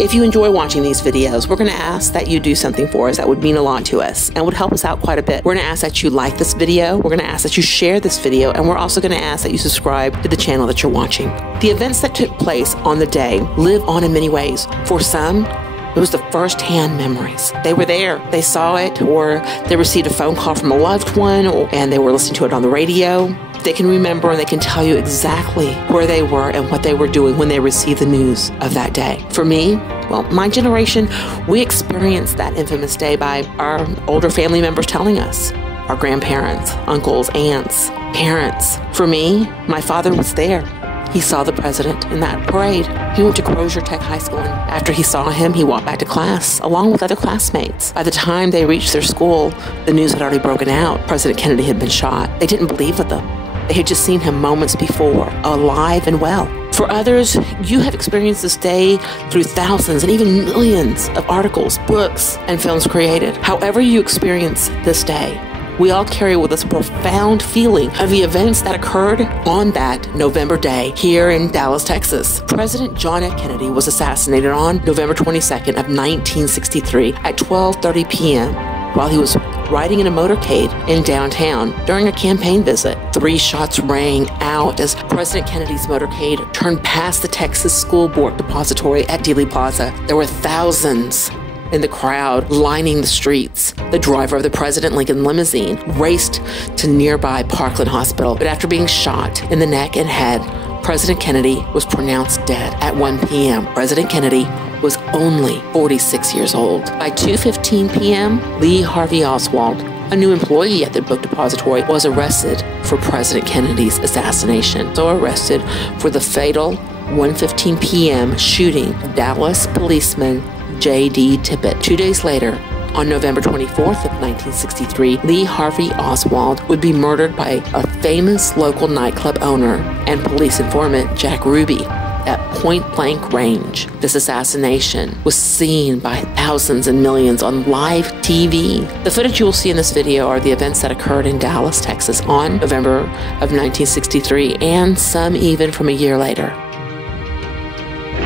If you enjoy watching these videos, we're going to ask that you do something for us that would mean a lot to us and would help us out quite a bit. We're going to ask that you like this video, we're going to ask that you share this video, and we're also going to ask that you subscribe to the channel that you're watching. The events that took place on the day live on in many ways. For some, it was the first-hand memories. They were there, they saw it, or they received a phone call from a loved one, and they were listening to it on the radio. They can remember and they can tell you exactly where they were and what they were doing when they received the news of that day. For me, well, my generation, we experienced that infamous day by our older family members telling us. Our grandparents, uncles, aunts, parents. For me, my father was there. He saw the president in that parade. He went to Crozier Tech High School, and after he saw him, he walked back to class, along with other classmates. By the time they reached their school, the news had already broken out. President Kennedy had been shot. They didn't believe them. They had just seen him moments before, alive and well. For others, you have experienced this day through thousands and even millions of articles, books, and films created. However you experience this day, we all carry with us a profound feeling of the events that occurred on that November day here in Dallas, Texas. President John F. Kennedy was assassinated on November 22nd of 1963 at 12:30 p.m. while he was riding in a motorcade in downtown during a campaign visit. 3 shots rang out as President Kennedy's motorcade turned past the Texas School Board Depository at Dealey Plaza. There were thousands in the crowd lining the streets. The driver of the President Lincoln limousine raced to nearby Parkland Hospital, but after being shot in the neck and head, President Kennedy was pronounced dead at 1 p.m. President Kennedy was only 46 years old. By 2:15 p.m., Lee Harvey Oswald, a new employee at the book depository, was arrested for President Kennedy's assassination. So arrested for the fatal 1:15 p.m. shooting of Dallas policeman J.D. Tippit. 2 days later, on November 24th of 1963, Lee Harvey Oswald would be murdered by a famous local nightclub owner and police informant, Jack Ruby, at point-blank range. This assassination was seen by thousands and millions on live TV. The footage you will see in this video are the events that occurred in Dallas, Texas on November of 1963, and some even from a year later.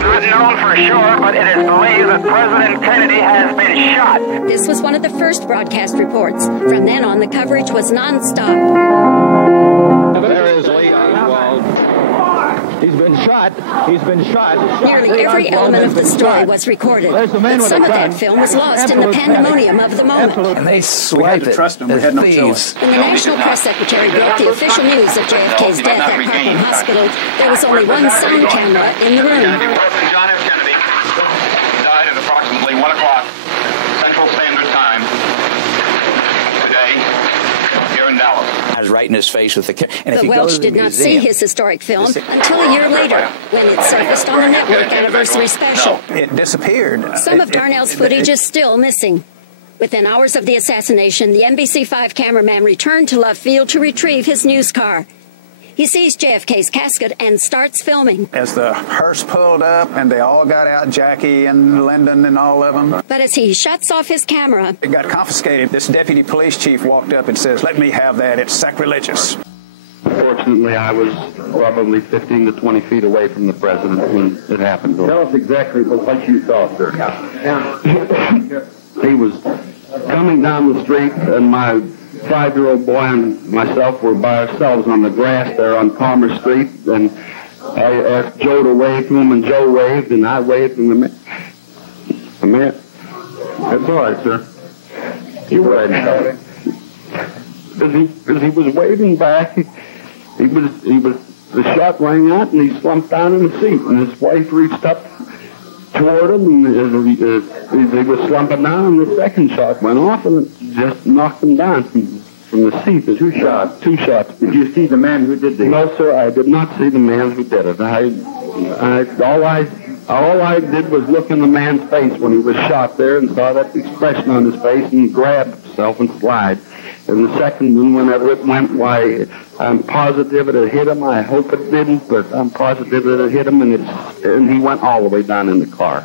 Not known for sure, but it is believed that President Kennedy has been shot. This was one of the first broadcast reports. From then on, the coverage was nonstop. There is Lee Oswald. He's been shot. He's been shot. Nearly every element of the story was recorded, but some of that film was lost in the pandemonium of the moment. And they swiped it as thieves. When the National Press Secretary broke the official news of JFK's death at Parkland Hospital, there was only one sound camera in the room. President John F. Kennedy died at approximately 1 o'clock Central Standard Time today here in Dallas. I was right in his face with the camera. But Welch did not see his historic film until a year later, when it surfaced on the network anniversary special. It disappeared. Some of Darnell's footage is still missing. Within hours of the assassination, the NBC5 cameraman returned to Love Field to retrieve his news car. He sees JFK's casket and starts filming. As the hearse pulled up and they all got out, Jackie and Lyndon and all of them. But as he shuts off his camera, It got confiscated. This deputy police chief walked up and says, "Let me have that. It's sacrilegious." Fortunately, I was probably 15 to 20 feet away from the president when it happened. Tell us exactly what you saw, sir. He was coming down the street, and my 5-year-old boy and myself were by ourselves on the grass there on Palmer Street, and I asked Joe to wave to him, and Joe waved, and I waved, and the man, that's all right, sir. You waved. As he was waving back, the shot rang out, and he slumped down in the seat, and his wife reached up toward him, and as he was slumping down, the second shot went off, and it just knocked him down from the seat. Two shots. Did you see the man who did this? No, sir, I did not see the man who did it. All I did was look in the man's face when he was shot there and saw that expression on his face and grabbed himself and slide. And the second one, whenever it went, why, I'm positive it had hit him. I hope it didn't, but I'm positive it had hit him, and he went all the way down in the car.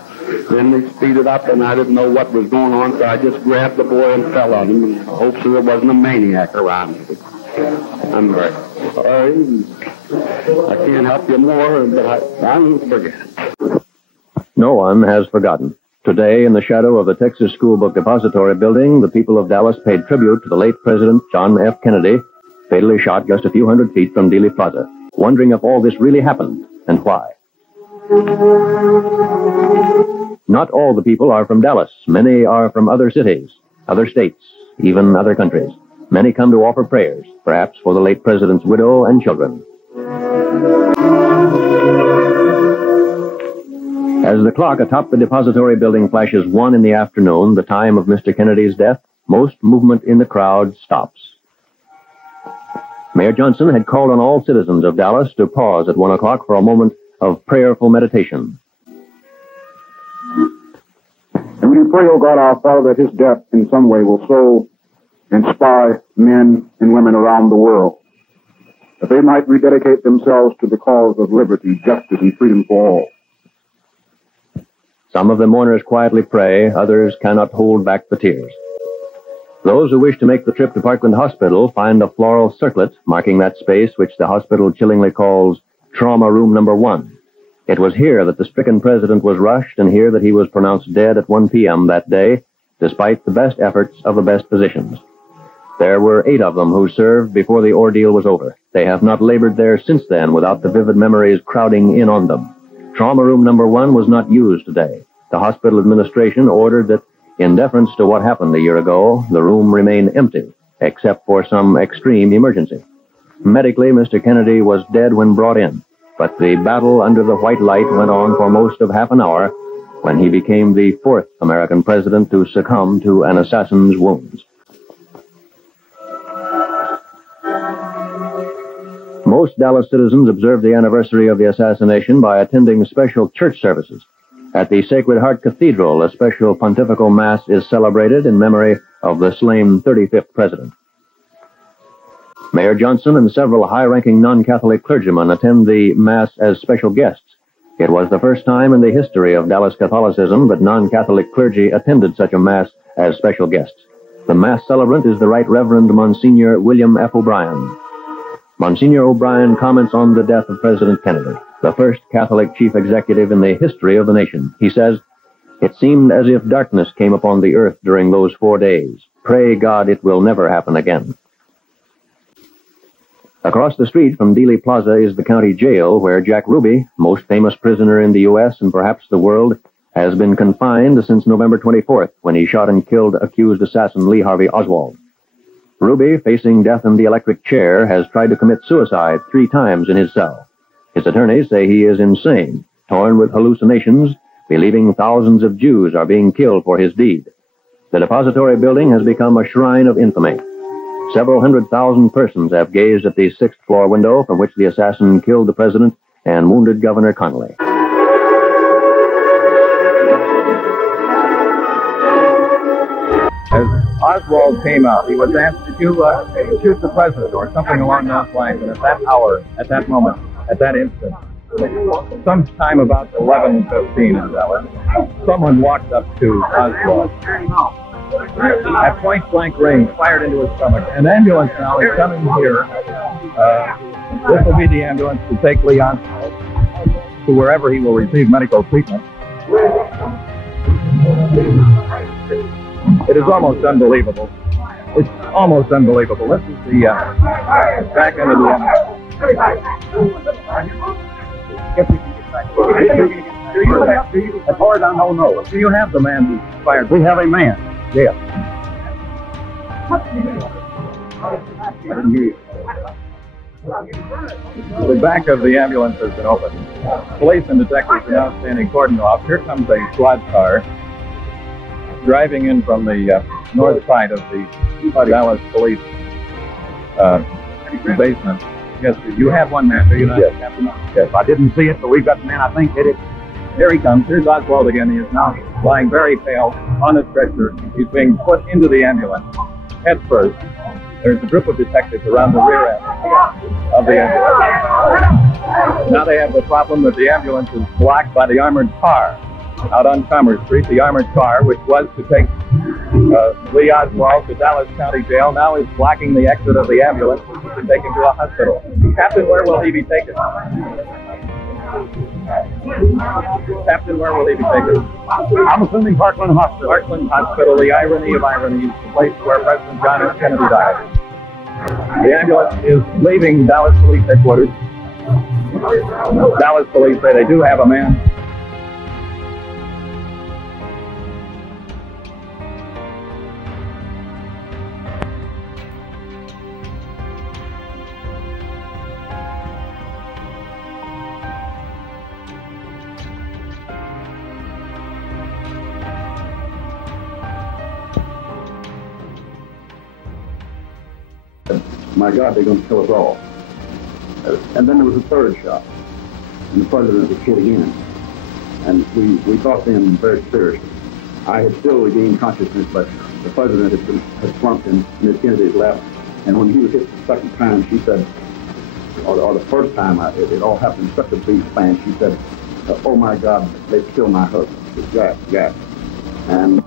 Then they speeded up, and I didn't know what was going on, so I just grabbed the boy and fell on him in hopes that there wasn't a maniac around. I'm very sorry. I can't help you more, but I won't forget. No one has forgotten. Today, in the shadow of the Texas School Book Depository building, the people of Dallas paid tribute to the late President John F. Kennedy, fatally shot just a few hundred feet from Dealey Plaza, wondering if all this really happened and why. Not all the people are from Dallas. Many are from other cities, other states, even other countries. Many come to offer prayers, perhaps for the late president's widow and children. As the clock atop the depository building flashes 1 in the afternoon, the time of Mr. Kennedy's death, most movement in the crowd stops. Mayor Johnson had called on all citizens of Dallas to pause at 1 o'clock for a moment of prayerful meditation. And we pray, O God our Father, that his death in some way will so inspire men and women around the world that they might rededicate themselves to the cause of liberty, justice, and freedom for all. Some of the mourners quietly pray, others cannot hold back the tears. Those who wish to make the trip to Parkland Hospital find a floral circlet marking that space which the hospital chillingly calls Trauma Room Number 1. It was here that the stricken president was rushed, and here that he was pronounced dead at 1 p.m. that day, despite the best efforts of the best physicians. There were 8 of them who served before the ordeal was over. They have not labored there since then without the vivid memories crowding in on them. Trauma Room Number 1 was not used today. The hospital administration ordered that, in deference to what happened a year ago, the room remain empty, except for some extreme emergency. Medically, Mr. Kennedy was dead when brought in, but the battle under the white light went on for most of half an hour when he became the 4th American president to succumb to an assassin's wounds. Most Dallas citizens observed the anniversary of the assassination by attending special church services. At the Sacred Heart Cathedral, a special pontifical mass is celebrated in memory of the slain 35th president. Mayor Johnson and several high-ranking non-Catholic clergymen attend the mass as special guests. It was the first time in the history of Dallas Catholicism that non-Catholic clergy attended such a mass as special guests. The mass celebrant is the Right Reverend Monsignor William F. O'Brien. Monsignor O'Brien comments on the death of President Kennedy, the first Catholic chief executive in the history of the nation. He says, "It seemed as if darkness came upon the earth during those 4 days. Pray God it will never happen again." Across the street from Dealey Plaza is the county jail where Jack Ruby, most famous prisoner in the U.S. and perhaps the world, has been confined since November 24th when he shot and killed accused assassin Lee Harvey Oswald. Ruby, facing death in the electric chair, has tried to commit suicide 3 times in his cell. His attorneys say he is insane, torn with hallucinations, believing thousands of Jews are being killed for his deed. The depository building has become a shrine of infamy. Several 100,000 persons have gazed at the 6th-floor window from which the assassin killed the president and wounded Governor Connally. As Oswald came out, he was asked, "Did you shoot the president?" or something along those lines. And at that hour, at that moment, at that instant, sometime about 11:15 in Dallas, someone walked up to Oswald at point-blank range, fired into his stomach. An ambulance now is coming here. This will be the ambulance to take Lee Oswald to wherever he will receive medical treatment. It is almost unbelievable. It's almost unbelievable. This is the back end of the ambulance. As far as I know, no. Do you have the man who fired? We have a man. Yes. The back of the ambulance has been opened. Police and detectives are now standing cordoned off. Here comes a squad car driving in from the north side of the Dallas police basement. Yes, you have one man, do you not? Yes. Yes, I didn't see it, but we've got the man, I think, hit it. Here he comes. Here's Oswald again. He is now lying very pale on a stretcher. He's being put into the ambulance head first. There's a group of detectives around the rear end of the ambulance. Now they have the problem that the ambulance is blocked by the armored car out on Commerce Street. The armored car, which was to take Lee Oswald to Dallas County Jail, now is blocking the exit of the ambulance, which is to take him to a hospital. Captain, where will he be taken? Captain, where will he be taken? I'm assuming Parkland Hospital. Parkland Hospital, the irony of ironies, the place where President John Kennedy died. The ambulance is leaving Dallas Police Headquarters. Dallas Police say they do have a man. My God, they're going to kill us all. And then there was a third shot, and the president was hit again. And we thought then very seriously. I had still regained consciousness, but the president had slumped and Ms. Kennedy had left. And when he was hit the second time, she said, or the first time, it all happened in such a brief span, she said, oh my God, they've killed my husband. Jack. And